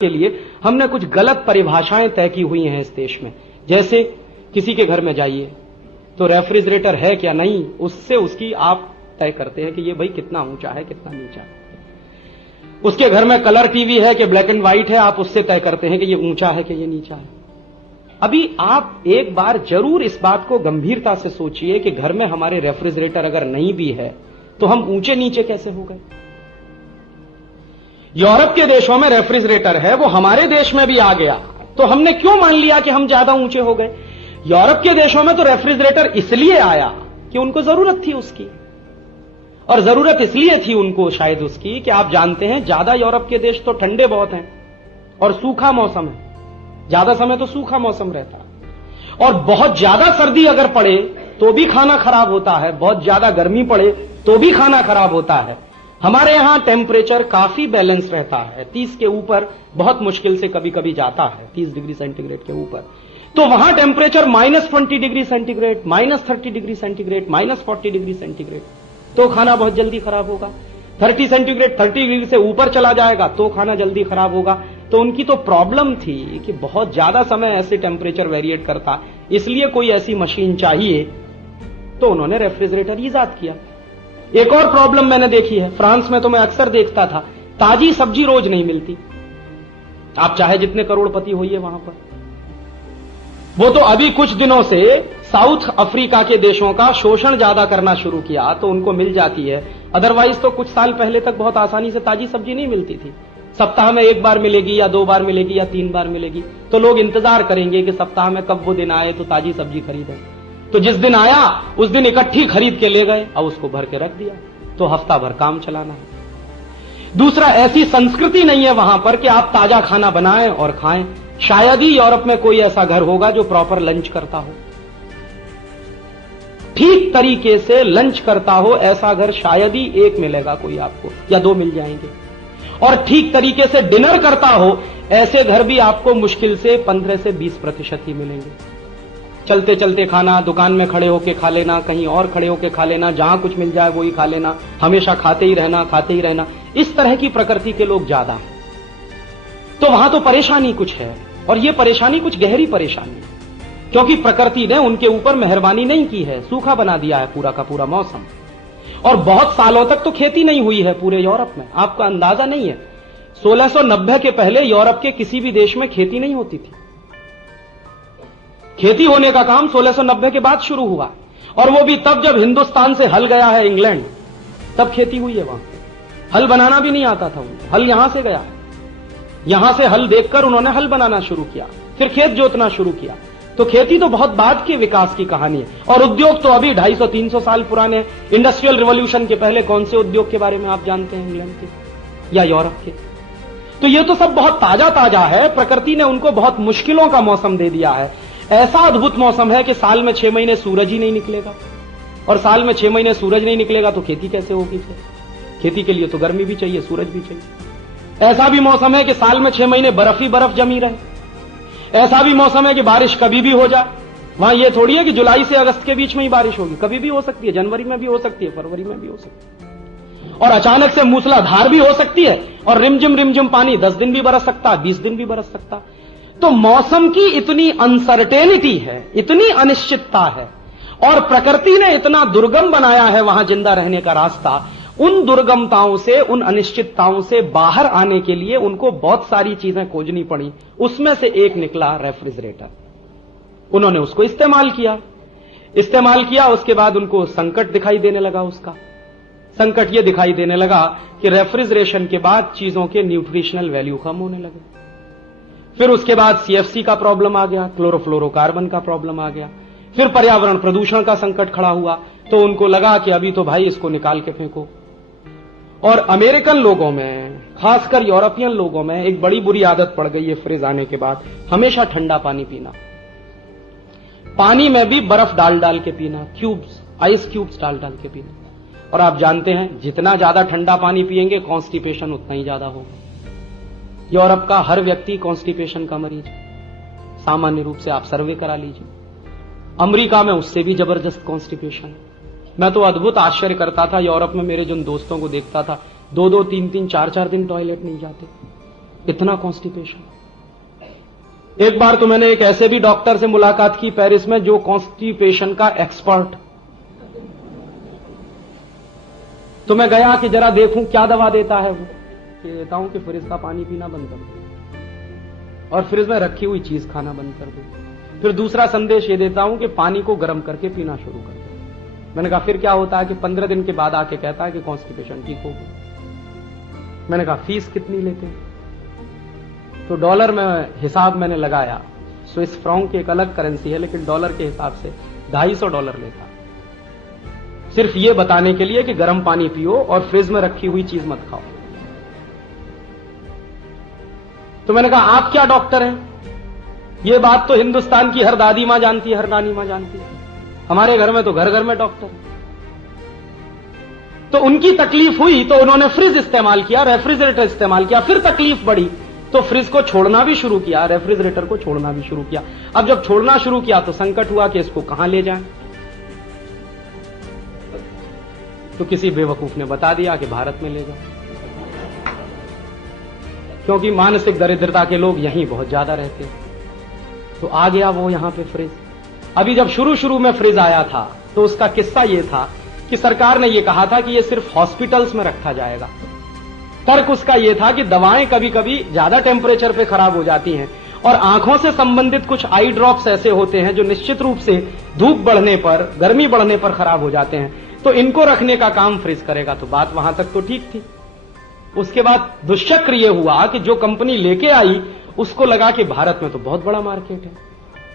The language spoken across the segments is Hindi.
के लिए हमने कुछ गलत परिभाषाएं तय की हुई हैं इस देश में। जैसे किसी के घर में जाइए तो रेफ्रिजरेटर है क्या नहीं, उससे उसकी आप तय करते हैं कि ये भाई कितना ऊंचा है कितना नीचा है। उसके घर में कलर टीवी है कि ब्लैक एंड व्हाइट है, आप उससे तय करते हैं कि ये ऊंचा है कि ये नीचा है। अभी आप एक बार जरूर इस बात को गंभीरता से सोचिए कि घर में हमारे रेफ्रिजरेटर अगर नहीं भी है तो हम ऊंचे नीचे कैसे हो गए। यूरोप के देशों में रेफ्रिजरेटर है, वो हमारे देश में भी आ गया, तो हमने क्यों मान लिया कि हम ज्यादा ऊंचे हो गए। यूरोप के देशों में तो रेफ्रिजरेटर इसलिए आया कि उनको जरूरत थी उसकी, और जरूरत इसलिए थी उनको शायद उसकी कि आप जानते हैं ज्यादा यूरोप के देश तो ठंडे बहुत हैं और सूखा मौसम है, ज्यादा समय तो सूखा मौसम रहता है। और बहुत ज्यादा सर्दी अगर पड़े तो भी खाना खराब होता है, बहुत ज्यादा गर्मी पड़े तो भी खाना खराब होता है। हमारे यहां टेम्परेचर काफी बैलेंस रहता है, 30 के ऊपर बहुत मुश्किल से कभी कभी जाता है, 30 डिग्री सेंटीग्रेड के ऊपर। तो वहां temperature -20 degree centigrade, -30 degree centigrade, -40 degree centigrade, तो खाना बहुत जल्दी खराब होगा। 30 सेंटीग्रेड 30 डिग्री से ऊपर चला जाएगा तो खाना जल्दी खराब होगा। तो उनकी तो प्रॉब्लम थी कि बहुत ज्यादा समय ऐसे टेम्परेचर वेरिएट करता, इसलिए कोई ऐसी मशीन चाहिए, तो उन्होंने रेफ्रिजरेटर ईजाद किया। एक और प्रॉब्लम मैंने देखी है, फ्रांस में तो मैं अक्सर देखता था, ताजी सब्जी रोज नहीं मिलती। आप चाहे जितने करोड़पति होइए वहां पर, वो तो अभी कुछ दिनों से साउथ अफ्रीका के देशों का शोषण ज्यादा करना शुरू किया तो उनको मिल जाती है, अदरवाइज तो कुछ साल पहले तक बहुत आसानी से ताजी सब्जी नहीं मिलती थी। सप्ताह में 1 बार मिलेगी या 2 बार मिलेगी या 3 बार मिलेगी, तो लोग इंतजार करेंगे कि सप्ताह में कब वो दिन आए तो ताजी सब्जी खरीदें। तो जिस दिन आया उस दिन इकट्ठी खरीद के ले गए और उसको भर के रख दिया, तो हफ्ता भर काम चलाना है। दूसरा, ऐसी संस्कृति नहीं है वहां पर कि आप ताजा खाना बनाएं और खाएं। शायद ही यूरोप में कोई ऐसा घर होगा जो प्रॉपर लंच करता हो, ठीक तरीके से लंच करता हो, ऐसा घर शायद ही एक मिलेगा कोई आपको, या 2 मिल जाएंगे। और ठीक तरीके से डिनर करता हो, ऐसे घर भी आपको मुश्किल से 15 से 20% ही मिलेंगे। चलते चलते खाना, दुकान में खड़े होके खा लेना, कहीं और खड़े होके खा लेना, जहां कुछ मिल जाए वही खा लेना, हमेशा खाते ही रहना, इस तरह की प्रकृति के लोग ज्यादा हैं। तो वहां तो परेशानी कुछ है, और ये परेशानी कुछ गहरी परेशानी है, क्योंकि प्रकृति ने उनके ऊपर मेहरबानी नहीं की है, सूखा बना दिया है पूरा का पूरा मौसम। और बहुत सालों तक तो खेती नहीं हुई है पूरे यूरोप में, आपका अंदाजा नहीं है। 1690 के पहले यूरोप के किसी भी देश में खेती नहीं होती थी। खेती होने का काम 1690 के बाद शुरू हुआ, और वो भी तब जब हिंदुस्तान से हल गया है इंग्लैंड, तब खेती हुई है वहां। हल बनाना भी नहीं आता था उनको, हल यहां से गया, यहां से हल देखकर उन्होंने हल बनाना शुरू किया, फिर खेत जोतना शुरू किया। तो खेती तो बहुत बाद के विकास की कहानी है, और उद्योग तो अभी 250-300 साल पुराने। इंडस्ट्रियल रिवॉल्यूशन के पहले कौन से उद्योग के बारे में आप जानते हैं इंग्लैंड के या यूरोप के? तो ये तो सब बहुत ताजा ताजा है। प्रकृति ने उनको बहुत मुश्किलों का मौसम दे दिया है। ऐसा अद्भुत मौसम है कि साल में 6 महीने सूरज ही नहीं निकलेगा, और साल में 6 महीने सूरज नहीं निकलेगा तो खेती कैसे होगी फिर? खेती के लिए तो गर्मी भी चाहिए, सूरज भी चाहिए। ऐसा भी मौसम है कि साल में 6 महीने बर्फ ही बर्फ जमी रहे। ऐसा भी मौसम है कि बारिश कभी भी हो जाए। वहां यह थोड़ी है कि जुलाई से अगस्त के बीच में ही बारिश होगी, कभी भी हो सकती है, जनवरी में भी हो सकती है, फरवरी में भी हो सकती है, और अचानक से मूसलाधार भी हो सकती है, और रिमझिम पानी 10 दिन भी बरस सकता है, 20 दिन भी बरस सकता है। तो मौसम की इतनी अनसर्टेनिटी है, इतनी अनिश्चितता है, और प्रकृति ने इतना दुर्गम बनाया है वहां जिंदा रहने का रास्ता। उन दुर्गमताओं से, उन अनिश्चितताओं से बाहर आने के लिए उनको बहुत सारी चीजें खोजनी पड़ी। उसमें से एक निकला रेफ्रिजरेटर। उन्होंने उसको इस्तेमाल किया। उसके बाद उनको संकट दिखाई देने लगा। उसका संकट यह दिखाई देने लगा कि रेफ्रिजरेशन के बाद चीजों के न्यूट्रिशनल वैल्यू कम होने लगे। फिर उसके बाद CFC का प्रॉब्लम आ गया, क्लोरोफ्लोरोकार्बन का प्रॉब्लम आ गया। फिर पर्यावरण प्रदूषण का संकट खड़ा हुआ, तो उनको लगा कि अभी तो भाई इसको निकाल के फेंको। और अमेरिकन लोगों में, खासकर यूरोपियन लोगों में एक बड़ी बुरी आदत पड़ गई है फ्रिज आने के बाद, हमेशा ठंडा पानी पीना, पानी में भी बर्फ डाल डाल के पीना, आइस क्यूब्स डाल डाल के पीना। और आप जानते हैं जितना ज्यादा ठंडा पानी पिएंगे कॉन्स्टिपेशन उतना ही ज्यादा होगा। यूरोप का हर व्यक्ति कॉन्स्टिपेशन का मरीज है, सामान्य रूप से आप सर्वे करा लीजिए। अमेरिका में उससे भी जबरदस्त कॉन्स्टिपेशन है। मैं तो अद्भुत आश्चर्य करता था यूरोप में, मेरे जिन दोस्तों को देखता था 2-2, 3-3, 4-4 दिन टॉयलेट नहीं जाते। इतना कॉन्स्टिपेशन। एक बार तो मैंने एक ऐसे भी डॉक्टर से मुलाकात की पेरिस में जो कॉन्स्टिपेशन का एक्सपर्ट। तो मैं गया कि जरा देखूं क्या दवा देता है वो। कि देता हूं कि फ्रिज का पानी पीना बंद कर दो और फ्रिज में रखी हुई चीज खाना बंद कर दो। फिर दूसरा संदेश ये देता हूं कि पानी को गर्म करके पीना शुरू कर दो। मैंने कहा फिर क्या होता है कि 15 दिन के बाद आके कहता है कि कॉन्स्टिपेशन ठीक हो गया। मैंने कहा फीस कितनी लेते हैं? तो डॉलर में हिसाब मैंने लगाया। स्विस फ्रांक की एक अलग करेंसी है, लेकिन डॉलर के हिसाब से $250 लेता, सिर्फ ये बताने के लिए कि गर्म पानी पियो और फ्रिज में रखी हुई चीज मत खाओ। तो मैंने कहा आप क्या डॉक्टर हैं? ये बात तो हिंदुस्तान की हर दादी मां जानती है, हर नानी मां जानती है। हमारे घर में तो घर घर में डॉक्टर है। तो उनकी तकलीफ हुई तो उन्होंने फ्रिज इस्तेमाल किया, रेफ्रिजरेटर इस्तेमाल किया। फिर तकलीफ बढ़ी तो फ्रिज को छोड़ना भी शुरू किया, रेफ्रिजरेटर को छोड़ना भी शुरू किया। अब जब छोड़ना शुरू किया तो संकट हुआ कि इसको कहां ले जाएं। तो किसी बेवकूफ ने बता दिया कि भारत में ले जाओ, क्योंकि मानसिक दरिद्रता के लोग यहीं बहुत ज्यादा रहते हैं। तो आ गया वो यहां पे फ्रिज। अभी जब शुरू शुरू में फ्रिज आया था तो उसका किस्सा ये था कि सरकार ने ये कहा था कि ये सिर्फ हॉस्पिटल्स में रखा जाएगा। तर्क उसका यह था कि दवाएं कभी कभी ज्यादा टेम्परेचर पे खराब हो जाती हैं और आंखों से संबंधित कुछ आई ड्रॉप्स ऐसे होते हैं जो निश्चित रूप से धूप बढ़ने पर, गर्मी बढ़ने पर खराब हो जाते हैं, तो इनको रखने का काम फ्रिज करेगा। तो बात वहां तक तो ठीक थी। उसके बाद दुष्चक्र यह हुआ कि जो कंपनी लेके आई उसको लगा कि भारत में तो बहुत बड़ा मार्केट है,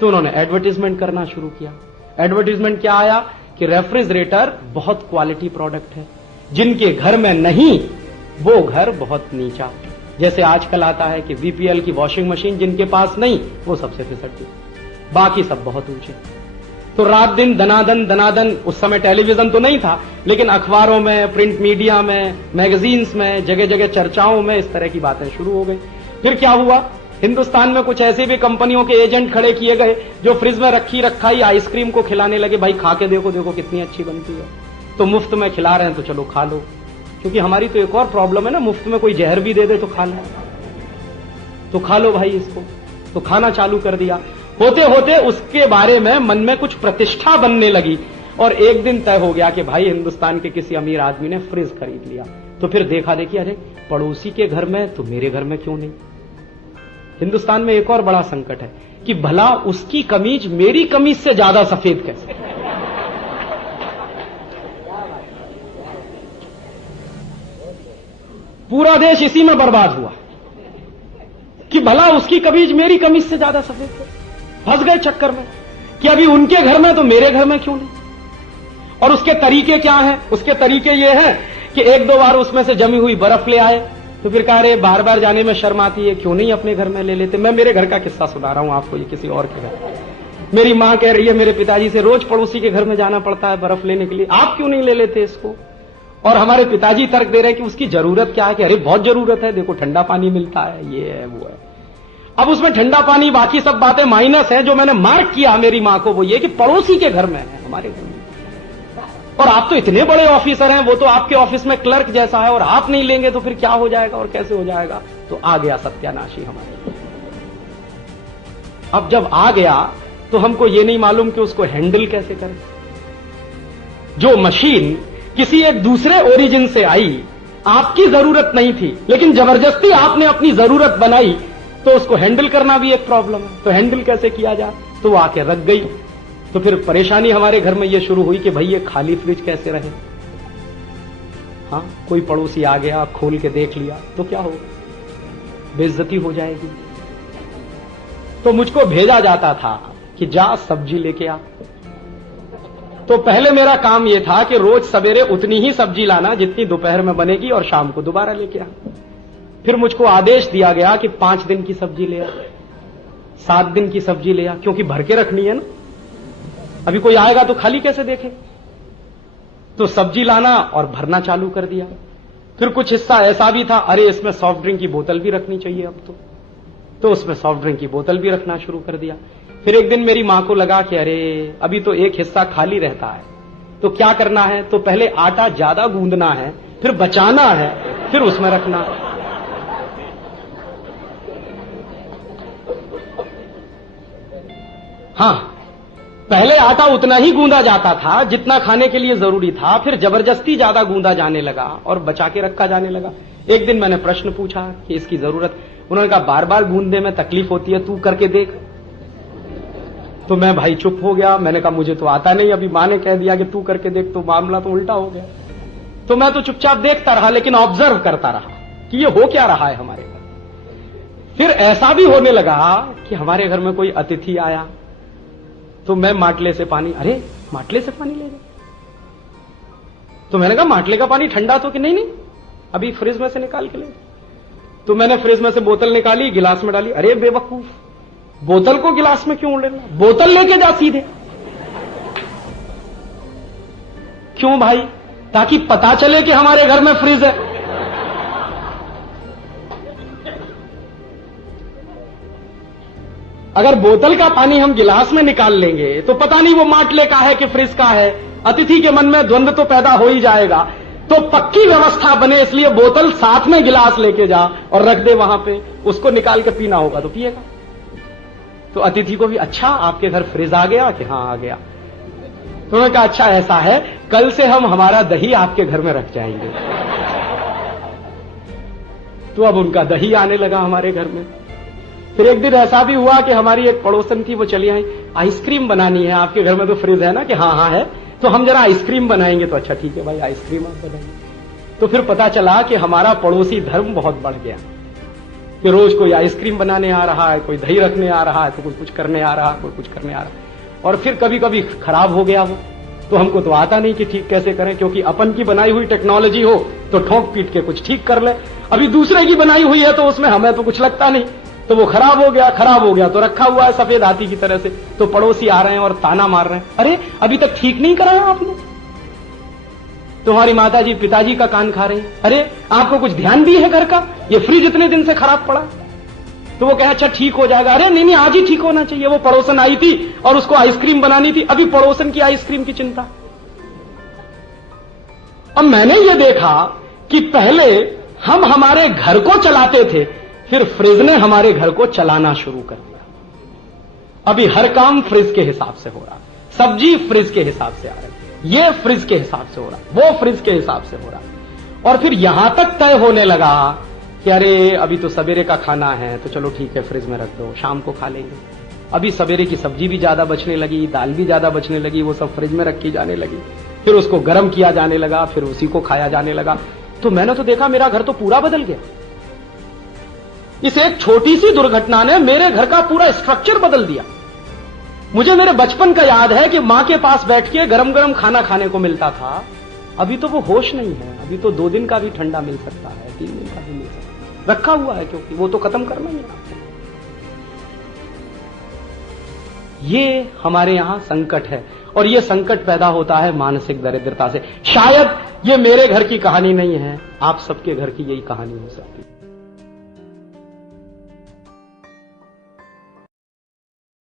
तो उन्होंने एडवर्टीजमेंट करना शुरू किया। एडवर्टीजमेंट क्या आया कि रेफ्रिजरेटर बहुत क्वालिटी प्रोडक्ट है, जिनके घर में नहीं वो घर बहुत नीचा। जैसे आजकल आता है कि वीपीएल की वॉशिंग मशीन जिनके पास नहीं वो सबसे फिसलती, बाकी सब बहुत ऊंचे। तो रात दिन दनादन दनादन, उस समय टेलीविजन तो नहीं था, लेकिन अखबारों में, प्रिंट मीडिया में, मैगजीन्स में, जगह जगह चर्चाओं में इस तरह की बातें शुरू हो गई। फिर क्या हुआ, हिंदुस्तान में कुछ ऐसी भी कंपनियों के एजेंट खड़े किए गए जो फ्रिज में रखी रखाई आइसक्रीम को खिलाने लगे। भाई खा के देखो, देखो कितनी अच्छी बनती है। तो मुफ्त में खिला रहे हैं तो चलो खा लो, क्योंकि हमारी तो एक और प्रॉब्लम है ना, मुफ्त में कोई जहर भी दे दे तो खा लो, तो खा लो भाई इसको। तो खाना चालू कर दिया। होते होते उसके बारे में मन में कुछ प्रतिष्ठा बनने लगी और एक दिन तय हो गया कि भाई हिंदुस्तान के किसी अमीर आदमी ने फ्रिज खरीद लिया। तो फिर देखा देखी, अरे पड़ोसी के घर में तो मेरे घर में क्यों नहीं। हिंदुस्तान में एक और बड़ा संकट है कि भला उसकी कमीज मेरी कमीज से ज्यादा सफेद कैसे। पूरा देश इसी में बर्बाद हुआ कि भला उसकी कमीज मेरी कमीज से ज्यादा सफेद है। फंस गए चक्कर में कि अभी उनके घर में तो मेरे घर में क्यों नहीं। और उसके तरीके क्या हैं? उसके तरीके ये हैं कि एक दो बार उसमें से जमी हुई बर्फ ले आए तो फिर कह रहे बार बार जाने में शर्म आती है, क्यों नहीं अपने घर में ले लेते। मैं मेरे घर का किस्सा सुना रहा हूं आपको, ये किसी और के घर। मेरी मां कह रही है मेरे पिताजी से रोज पड़ोसी के घर में जाना पड़ता है बर्फ लेने के लिए, आप क्यों नहीं ले लेते इसको। और हमारे पिताजी तर्क दे रहे हैं कि उसकी जरूरत क्या है, कि अरे बहुत जरूरत है, देखो ठंडा पानी मिलता है, ये है वो है। अब उसमें ठंडा पानी बाकी सब बातें माइनस है। जो मैंने मार्क किया मेरी मां को वो ये कि पड़ोसी के घर में है, हमारे घर में। और आप तो इतने बड़े ऑफिसर हैं, वो तो आपके ऑफिस में क्लर्क जैसा है, और आप नहीं लेंगे तो फिर क्या हो जाएगा और कैसे हो जाएगा। तो आ गया सत्यानाशी हमारे। अब जब आ गया तो हमको ये नहीं मालूम कि उसको हैंडल कैसे करें। जो मशीन किसी एक दूसरे ओरिजिन से आई, आपकी जरूरत नहीं थी, लेकिन जबरदस्ती आपने अपनी जरूरत बनाई, तो उसको हैंडल करना भी एक प्रॉब्लम है। तो हैंडल कैसे किया जाए, तो वो आके रख गई। तो फिर परेशानी हमारे घर में ये शुरू हुई कि भाई ये खाली फ्रिज कैसे रहे। हाँ, कोई पड़ोसी आ गया, खोल के देख लिया तो क्या होगा, बेइज्जती हो जाएगी। तो मुझको भेजा जाता था कि जा सब्जी लेके आ। तो पहले मेरा काम यह था कि रोज सवेरे उतनी ही सब्जी लाना जितनी दोपहर में बनेगी और शाम को दोबारा लेके आ। फिर मुझको आदेश दिया गया कि 5 दिन की सब्जी ले आ, 7 दिन की सब्जी ले आ, क्योंकि भर के रखनी है ना, अभी कोई आएगा तो खाली कैसे देखे। तो सब्जी लाना और भरना चालू कर दिया। फिर कुछ हिस्सा ऐसा भी था, अरे इसमें सॉफ्ट ड्रिंक की बोतल भी रखनी चाहिए अब तो उसमें सॉफ्ट ड्रिंक की बोतल भी रखना शुरू कर दिया। फिर एक दिन मेरी मां को लगा कि अरे अभी तो एक हिस्सा खाली रहता है, तो क्या करना है, तो पहले आटा ज्यादा गूंदना है, फिर बचाना है, फिर उसमें रखना है। हां, पहले आटा उतना ही गूंदा जाता था जितना खाने के लिए जरूरी था, फिर जबरदस्ती ज्यादा गूंदा जाने लगा और बचा के रखा जाने लगा। एक दिन मैंने प्रश्न पूछा कि इसकी जरूरत, उन्होंने कहा बार बार गूंदने में तकलीफ होती है, तू करके देख। तो मैं भाई चुप हो गया। मैंने कहा मुझे तो आता नहीं, अभी मां ने कह दिया कि तू करके देख, तो मामला तो उल्टा हो गया। तो मैं तो चुपचाप देखता रहा, लेकिन ऑब्जर्व करता रहा कि ये हो क्या रहा है हमारे घर। फिर ऐसा भी होने लगा कि हमारे घर में कोई अतिथि आया तो मैं माटले से पानी, अरे माटले से पानी ले जा। तो मैंने कहा माटले का पानी ठंडा तो कि नहीं, अभी फ्रिज में से निकाल के ले। तो मैंने फ्रिज में से बोतल निकाली, गिलास में डाली। अरे बेवकूफ, बोतल को गिलास में क्यों लेना, बोतल लेके जा सीधे। क्यों भाई? ताकि पता चले कि हमारे घर में फ्रिज है। अगर बोतल का पानी हम गिलास में निकाल लेंगे तो पता नहीं वो माटले का है कि फ्रिज का है, अतिथि के मन में द्वंद्व तो पैदा हो ही जाएगा। तो पक्की व्यवस्था बने, इसलिए बोतल साथ में गिलास लेके जा और रख दे वहां पे, उसको निकाल के पीना होगा तो पिएगा। तो अतिथि को भी, अच्छा आपके घर फ्रिज आ गया कि हाँ आ गया। तो उन्होंने कहा अच्छा ऐसा है, कल से हम हमारा दही आपके घर में रख जाएंगे। तो अब उनका दही आने लगा हमारे घर में। फिर एक दिन ऐसा भी हुआ कि हमारी एक पड़ोसन थी, वो चली आई, आइसक्रीम बनानी है, आपके घर में तो फ्रिज है ना, कि हाँ हाँ है, तो हम जरा आइसक्रीम बनाएंगे। तो अच्छा ठीक है भाई, आइसक्रीम आप बनाएंगे। तो फिर पता चला कि हमारा पड़ोसी धर्म बहुत बढ़ गया कि रोज कोई आइसक्रीम बनाने आ रहा है, कोई दही रखने आ रहा है, तो कोई कुछ करने आ रहा है, कोई कुछ करने आ रहा है। और फिर कभी कभी खराब हो गया वो, तो हमको तो आता नहीं कि ठीक कैसे करें, क्योंकि अपन की बनाई हुई टेक्नोलॉजी हो तो ठोक पीट के कुछ ठीक कर ले, अभी दूसरे की बनाई हुई है तो उसमें हमें तो कुछ लगता नहीं। तो वो खराब हो गया तो रखा हुआ है सफेद हाथी की तरह से। तो पड़ोसी आ रहे हैं और ताना मार रहे हैं, अरे अभी तक ठीक नहीं कराया आपने। तुम्हारी माताजी पिताजी का कान खा रही है, अरे आपको कुछ ध्यान भी है घर का, ये फ्रिज इतने दिन से खराब पड़ा। तो वो कहे अच्छा ठीक हो जाएगा। अरे नहीं आज ही ठीक होना चाहिए। वो पड़ोसन आई थी और उसको आइसक्रीम बनानी थी, अभी पड़ोसन की आइसक्रीम की चिंता। अब मैंने ये देखा कि पहले हम हमारे घर को चलाते थे, फिर फ्रिज ने हमारे घर को चलाना शुरू कर दिया। अभी हर काम फ्रिज के हिसाब से हो रहा, सब्जी फ्रिज के हिसाब से आ रही, ये फ्रिज के हिसाब से हो रहा, वो फ्रिज के हिसाब से हो रहा। और फिर यहां तक तय होने लगा कि अरे अभी तो सवेरे का खाना है तो चलो ठीक है फ्रिज में रख दो, शाम को खा लेंगे। अभी सवेरे की सब्जी भी ज्यादा बचने लगी, दाल भी ज्यादा बचने लगी, वो सब फ्रिज में रखी जाने लगी, फिर उसको गर्म किया जाने लगा, फिर उसी को खाया जाने लगा। तो मैंने तो देखा मेरा घर तो पूरा बदल गया। इस एक छोटी सी दुर्घटना ने मेरे घर का पूरा स्ट्रक्चर बदल दिया। मुझे मेरे बचपन का याद है कि मां के पास बैठ के गरम गरम खाना खाने को मिलता था। अभी तो वो होश नहीं है, अभी तो 2 दिन का भी ठंडा मिल सकता है, 3 दिन का भी मिल सकता है, रखा हुआ है, क्योंकि वो तो खत्म करना ही है। ये हमारे यहां संकट है, और ये संकट पैदा होता है मानसिक दरिद्रता से। शायद ये मेरे घर की कहानी नहीं है, आप सबके घर की यही कहानी हो सकती है।